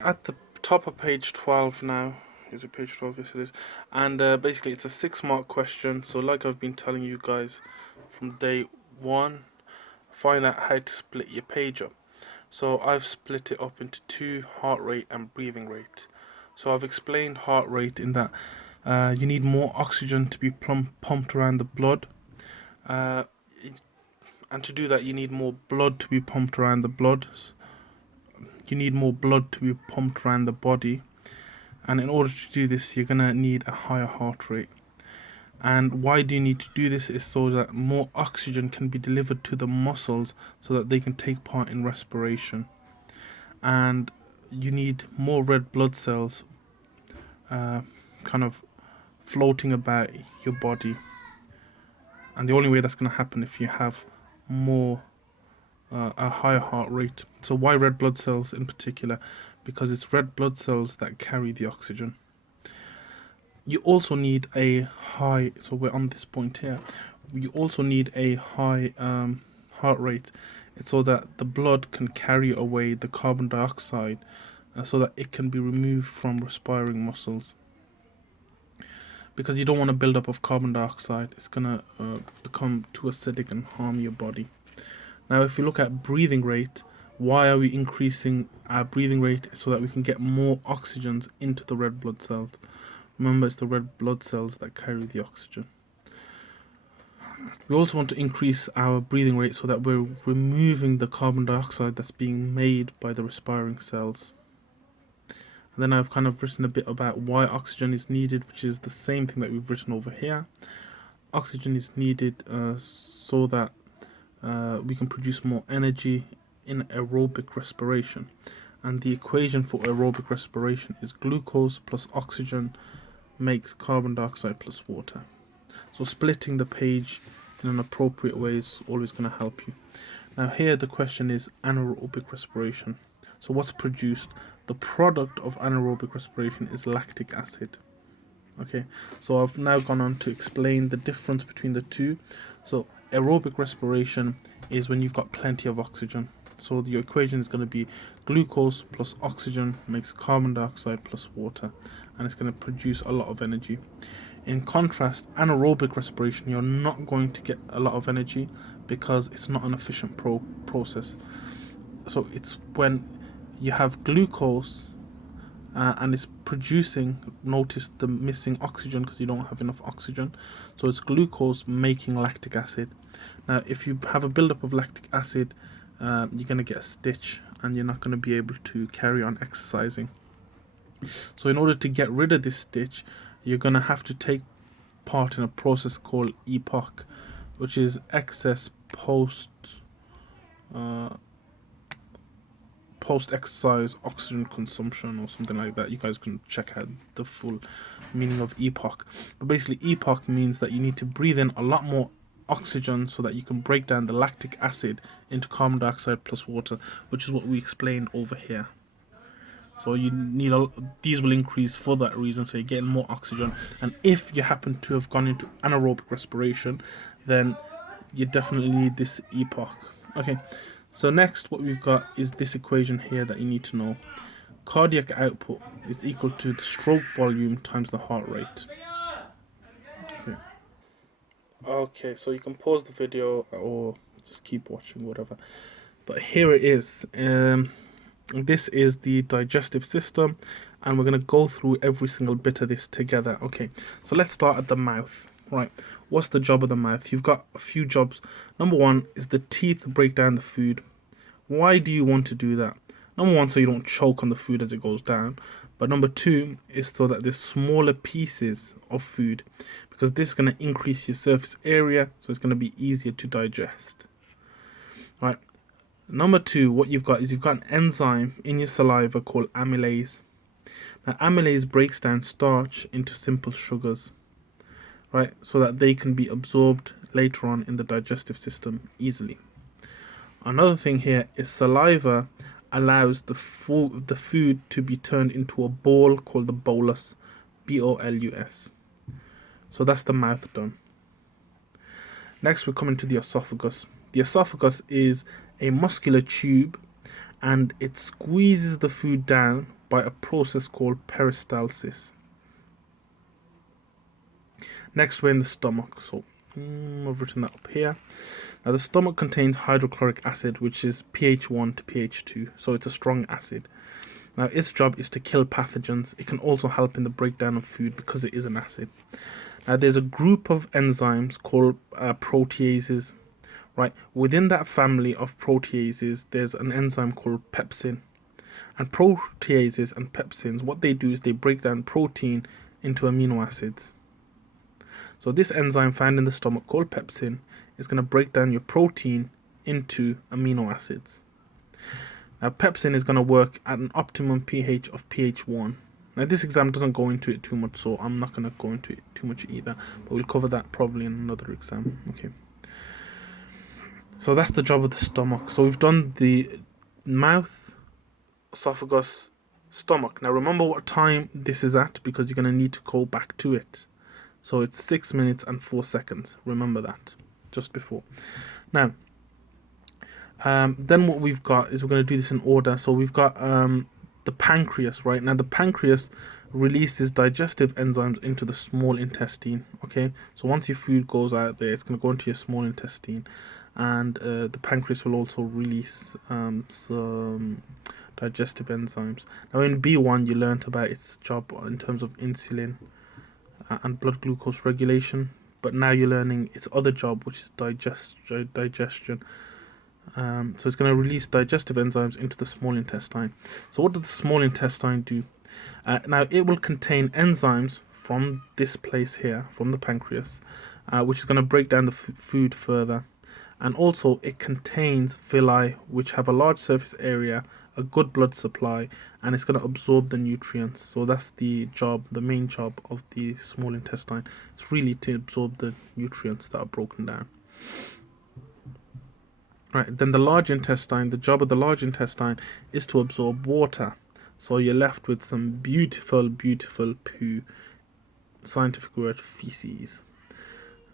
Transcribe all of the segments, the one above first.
At the top of page 12 now. Is it page 12? Yes, it is. And basically, it's a 6-mark question. So, like I've been telling you guys from day one, find out how to split your page up. So, I've split it up into 2: heart rate and breathing rate. So, I've explained heart rate in that you need more oxygen to be pumped around the blood. And to do that, you need more blood to be pumped around the blood. You need more blood to be pumped around the body. And in order to do this, you're going to need a higher heart rate. And why do you need to do this is so that more oxygen can be delivered to the muscles so that they can take part in respiration. And you need more red blood cells kind of floating about your body. And the only way that's going to happen if you have more a higher heart rate. So why red blood cells in particular? Because it's red blood cells that carry the oxygen. You also need a high, so we're on this point here, you also need a high heart rate. It's so that the blood can carry away the carbon dioxide so that it can be removed from respiring muscles. Because you don't want a buildup of carbon dioxide. It's going to become too acidic and harm your body. Now, if you look at breathing rate, why are we increasing our breathing rate? So that we can get more oxygens into the red blood cells. Remember, it's the red blood cells that carry the oxygen. We also want to increase our breathing rate so that we're removing the carbon dioxide that's being made by the respiring cells. And then I've kind of written a bit about why oxygen is needed, which is the same thing that we've written over here. Oxygen is needed so that we can produce more energy in aerobic respiration. And the equation for aerobic respiration is glucose plus oxygen makes carbon dioxide plus water. So splitting the page in an appropriate way is always going to help you. Now here the question is anaerobic respiration. So what's produced? The product of anaerobic respiration is lactic acid. Okay, so I've now gone on to explain the difference between the two. So aerobic respiration is when you've got plenty of oxygen. So the equation is going to be glucose plus oxygen makes carbon dioxide plus water, and it's going to produce a lot of energy. In contrast, anaerobic respiration, you're not going to get a lot of energy because it's not an efficient process. So it's when you have glucose and it's producing, notice the missing oxygen because you don't have enough oxygen. So it's glucose making lactic acid. Now, if you have a buildup of lactic acid, you're going to get a stitch and you're not going to be able to carry on exercising. So in order to get rid of this stitch, you're going to have to take part in a process called EPOC, which is excess post-exercise oxygen consumption or something like that. You guys can check out the full meaning of EPOC. But basically EPOC means that you need to breathe in a lot more oxygen so that you can break down the lactic acid into carbon dioxide plus water, which is what we explained over here. So you need these will increase for that reason, so you're getting more oxygen. And if you happen to have gone into anaerobic respiration, then you definitely need this EPOC. Okay, so next what we've got is this equation here that you need to know. Cardiac output is equal to the stroke volume times the heart rate. Okay, so you can pause the video or just keep watching, whatever. But here it is. This is the digestive system, and we're going to go through every single bit of this together. Okay, so let's start at the mouth. Right, what's the job of the mouth? You've got a few jobs. Number one is the teeth break down the food. Why do you want to do that? Number one, so you don't choke on the food as it goes down. But number two is so that there's smaller pieces of food, because this is going to increase your surface area, so it's going to be easier to digest. Right. Number two, what you've got is you've got an enzyme in your saliva called amylase. Now, amylase breaks down starch into simple sugars, right, so that they can be absorbed later on in the digestive system easily. Another thing here is saliva allows the food to be turned into a ball called the bolus, B-O-L-U-S. So that's the mouth done. Next, we're coming to the esophagus. The esophagus is a muscular tube, and it squeezes the food down by a process called peristalsis. Next, we're in the stomach. So I've written that up here. Now, the stomach contains hydrochloric acid, which is pH 1 to pH 2, so it's a strong acid. Now, its job is to kill pathogens. It can also help in the breakdown of food because it is an acid. Now, there's a group of enzymes called proteases, right? Within that family of proteases, there's an enzyme called pepsin. And proteases and pepsins, what they do is they break down protein into amino acids. So this enzyme found in the stomach called pepsin is going to break down your protein into amino acids. Now, pepsin is going to work at an optimum pH of pH 1. Now, this exam doesn't go into it too much, so I'm not going to go into it too much either, but we'll cover that probably in another exam. Okay. So that's the job of the stomach. So we've done the mouth, esophagus, stomach. Now, remember what time this is at, because you're going to need to go back to it. So it's 6 minutes and 4 seconds. Remember that, just before. Now, then what we've got is we're going to do this in order. So we've got the pancreas, right? Now, the pancreas releases digestive enzymes into the small intestine, okay? So once your food goes out there, it's going to go into your small intestine. And the pancreas will also release some digestive enzymes. Now, in B1, you learnt about its job in terms of insulin and blood glucose regulation, but now you're learning its other job, which is digestion. So it's going to release digestive enzymes into the small intestine. So what does the small intestine do? Now, it will contain enzymes from this place here, from the pancreas, which is going to break down the food further. And also it contains villi, which have a large surface area, a good blood supply, and it's going to absorb the nutrients. So that's the job, the main job of the small intestine. It's really to absorb the nutrients that are broken down. Right, then the large intestine, the job of the large intestine is to absorb water. So you're left with some beautiful, beautiful poo, scientific word, feces.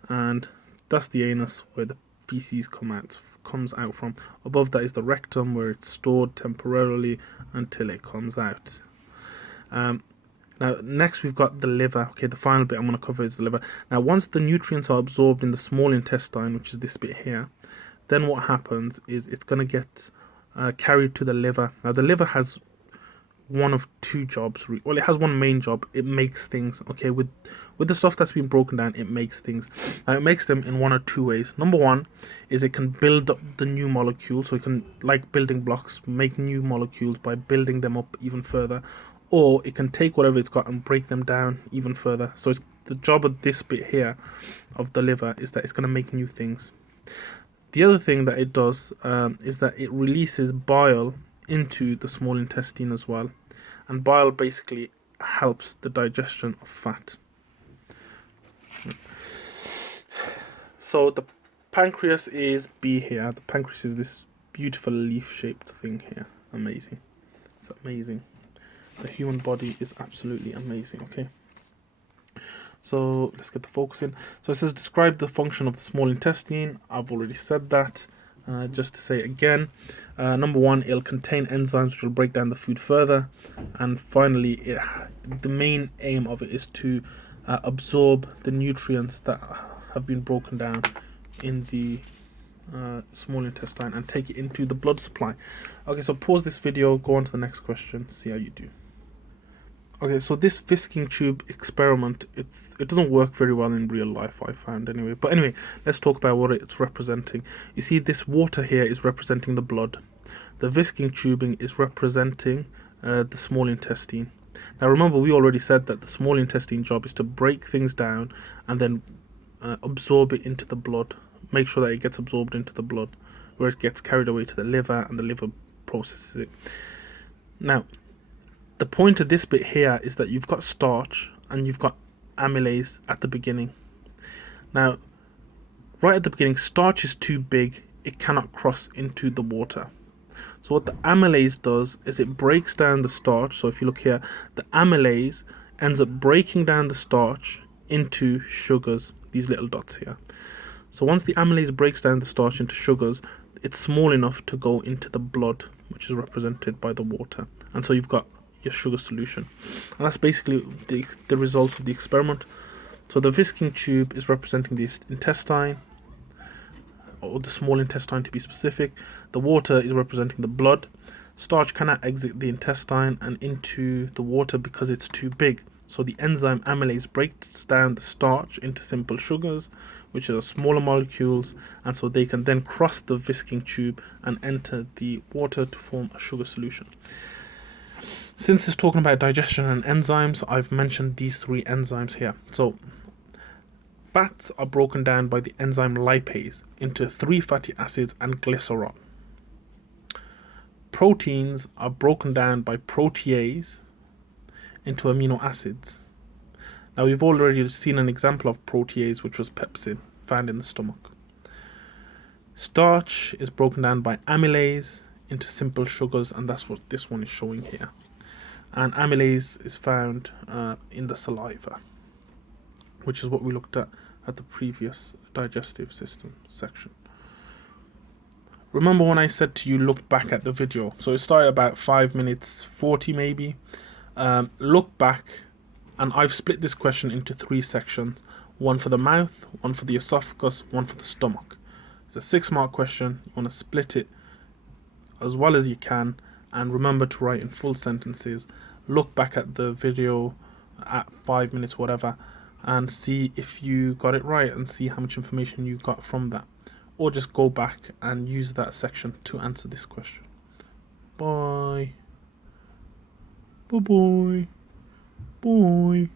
And that's the anus, where the feces comes out from. Above that is the rectum, where it's stored temporarily until it comes out. Now, next we've got the liver. Okay, the final bit I'm going to cover is the liver. Now, once the nutrients are absorbed in the small intestine, which is this bit here, then what happens is it's going to get carried to the liver. Now, the liver has one of two jobs. Well, it has one main job. It makes things. Okay, with the stuff that's been broken down, it makes things. Now, it makes them in one or two ways. Number one is it can build up the new molecules. So it can, like building blocks, make new molecules by building them up even further. Or it can take whatever it's got and break them down even further. So it's the job of this bit here of the liver is that it's going to make new things. The other thing that it does is that it releases bile into the small intestine as well, and bile basically helps the digestion of fat. So the pancreas is B here. The pancreas is this beautiful leaf-shaped thing here. Amazing. It's amazing. The human body is absolutely amazing. Okay. So let's get the focus in. So it says describe the function of the small intestine. I've already said that. Just to say it again, number one, it'll contain enzymes which will break down the food further, and finally, the main aim of it is to absorb the nutrients that have been broken down in the small intestine and take it into the blood supply. Okay, so pause this video, go on to the next question, see how you do. Okay, so this whisking tube experiment, it doesn't work very well in real life, I found anyway. But anyway, let's talk about what it's representing. You see, this water here is representing the blood. The whisking tubing is representing the small intestine. Now remember, we already said that the small intestine job is to break things down and then absorb it into the blood. Make sure that it gets absorbed into the blood, where it gets carried away to the liver and the liver processes it. Now, the point of this bit here is that you've got starch and you've got amylase at the beginning. Now, right at the beginning, starch is too big. It cannot cross into the water. So what the amylase does is it breaks down the starch. So if you look here, the amylase ends up breaking down the starch into sugars, these little dots here. So once the amylase breaks down the starch into sugars, it's small enough to go into the blood, which is represented by the water. And so you've got your sugar solution. And that's basically the results of the experiment. So the whisking tube is representing the intestine, or the small intestine to be specific. The water is representing the blood. Starch cannot exit the intestine and into the water because it's too big. So the enzyme amylase breaks down the starch into simple sugars, which are smaller molecules, and so they can then cross the whisking tube and enter the water to form a sugar solution. Since it's talking about digestion and enzymes, I've mentioned these three enzymes here. So fats are broken down by the enzyme lipase into 3 fatty acids and glycerol. Proteins are broken down by protease into amino acids. Now we've already seen an example of protease, which was pepsin, found in the stomach. Starch is broken down by amylase into simple sugars, and that's what this one is showing here. And amylase is found in the saliva, which is what we looked at the previous digestive system section. Remember when I said to you, look back at the video? So it started about 5 minutes 40 maybe. Look back, and I've split this question into 3 sections. One for the mouth, one for the esophagus, one for the stomach. It's a 6-mark question. You want to split it as well as you can, and remember to write in full sentences. Look back at the video at 5 minutes, whatever, and see if you got it right and see how much information you got from that. Or just go back and use that section to answer this question. Bye. Bye-bye. Bye.